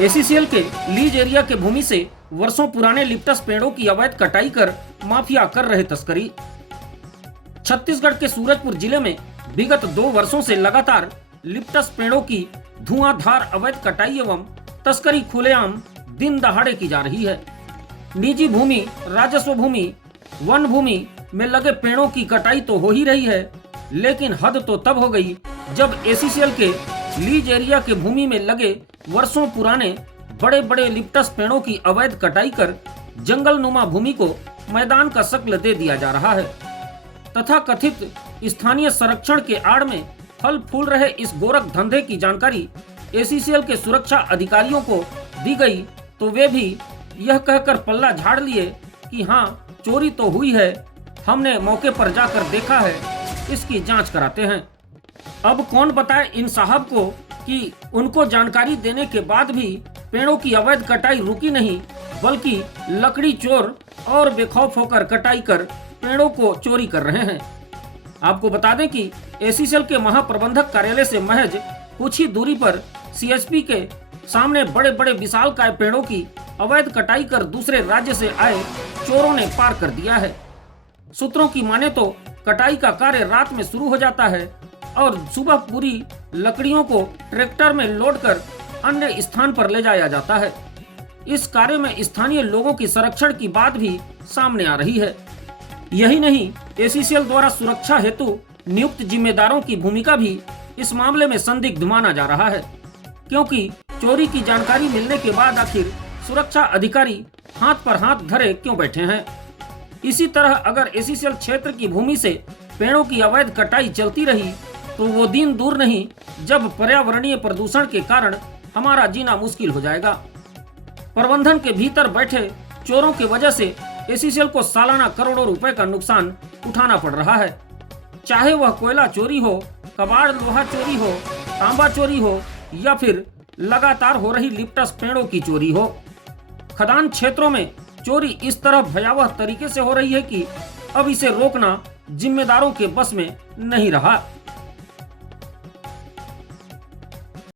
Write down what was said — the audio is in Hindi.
एसीसीएल के लीज एरिया के भूमि से वर्षों पुराने लिप्टस पेड़ों की अवैध कटाई कर माफिया कर रहे तस्करी। छत्तीसगढ़ के सूरजपुर जिले में विगत 2 वर्षों से लगातार लिप्टस पेड़ों की धुआंधार अवैध कटाई एवं तस्करी खुलेआम दिन दहाड़े की जा रही है। निजी भूमि, राजस्व भूमि, वन भूमि में लगे पेड़ों की कटाई तो हो ही रही है, लेकिन हद तो तब हो गई जब एसीसीएल के लीज एरिया के भूमि में लगे वर्षों पुराने बड़े बड़े लिप्टस पेड़ों की अवैध कटाई कर जंगल नुमा भूमि को मैदान का शक्ल दे दिया जा रहा है तथा कथित स्थानीय संरक्षण के आड़ में फल फूल रहे इस गोरख धंधे की जानकारी एसीसीएल के सुरक्षा अधिकारियों को दी गई तो वे भी यह कहकर पल्ला झाड़ लिए कि हाँ, चोरी तो हुई है, हमने मौके पर जाकर देखा है, इसकी जांच कराते हैं। अब कौन बताए इन साहब को कि उनको जानकारी देने के बाद भी पेड़ों की अवैध कटाई रुकी नहीं, बल्कि लकड़ी चोर और बेखौफ होकर कटाई कर पेड़ों को चोरी कर रहे हैं। आपको बता दें कि एसीसीएल के महाप्रबंधक कार्यालय से महज कुछ ही दूरी पर सीएसपी के सामने बड़े बड़े विशालकाय पेड़ों की अवैध कटाई कर दूसरे राज्य से आए चोरों ने पार कर दिया है। सूत्रों की माने तो कटाई का कार्य रात में शुरू हो जाता है और सुबह पूरी लकड़ियों को ट्रैक्टर में लोड कर अन्य स्थान पर ले जाया जाता है। इस कार्य में स्थानीय लोगों की संरक्षण की बात भी सामने आ रही है। यही नहीं, एसीसीएल द्वारा सुरक्षा हेतु नियुक्त जिम्मेदारों की भूमिका भी इस मामले में संदिग्ध माना जा रहा है, क्योंकि चोरी की जानकारी मिलने के बाद आखिर सुरक्षा अधिकारी हाथ पर हाथ धरे क्यों बैठे हैं। इसी तरह अगर एसीसीएल क्षेत्र की भूमि से पेड़ों की अवैध कटाई चलती रही तो वो दिन दूर नहीं जब पर्यावरणीय प्रदूषण के कारण हमारा जीना मुश्किल हो जाएगा। प्रबंधन के भीतर बैठे चोरों की वजह से एसीसीएल को सालाना करोड़ों रुपए का नुकसान उठाना पड़ रहा है, चाहे वह कोयला चोरी हो, कबाड़ लोहा चोरी हो, तांबा चोरी हो या फिर लगातार हो रही लिप्टस पेड़ों की चोरी हो। खदान क्षेत्रों में चोरी इस तरह भयावह तरीके से हो रही है कि अब इसे रोकना जिम्मेदारों के बस में नहीं रहा।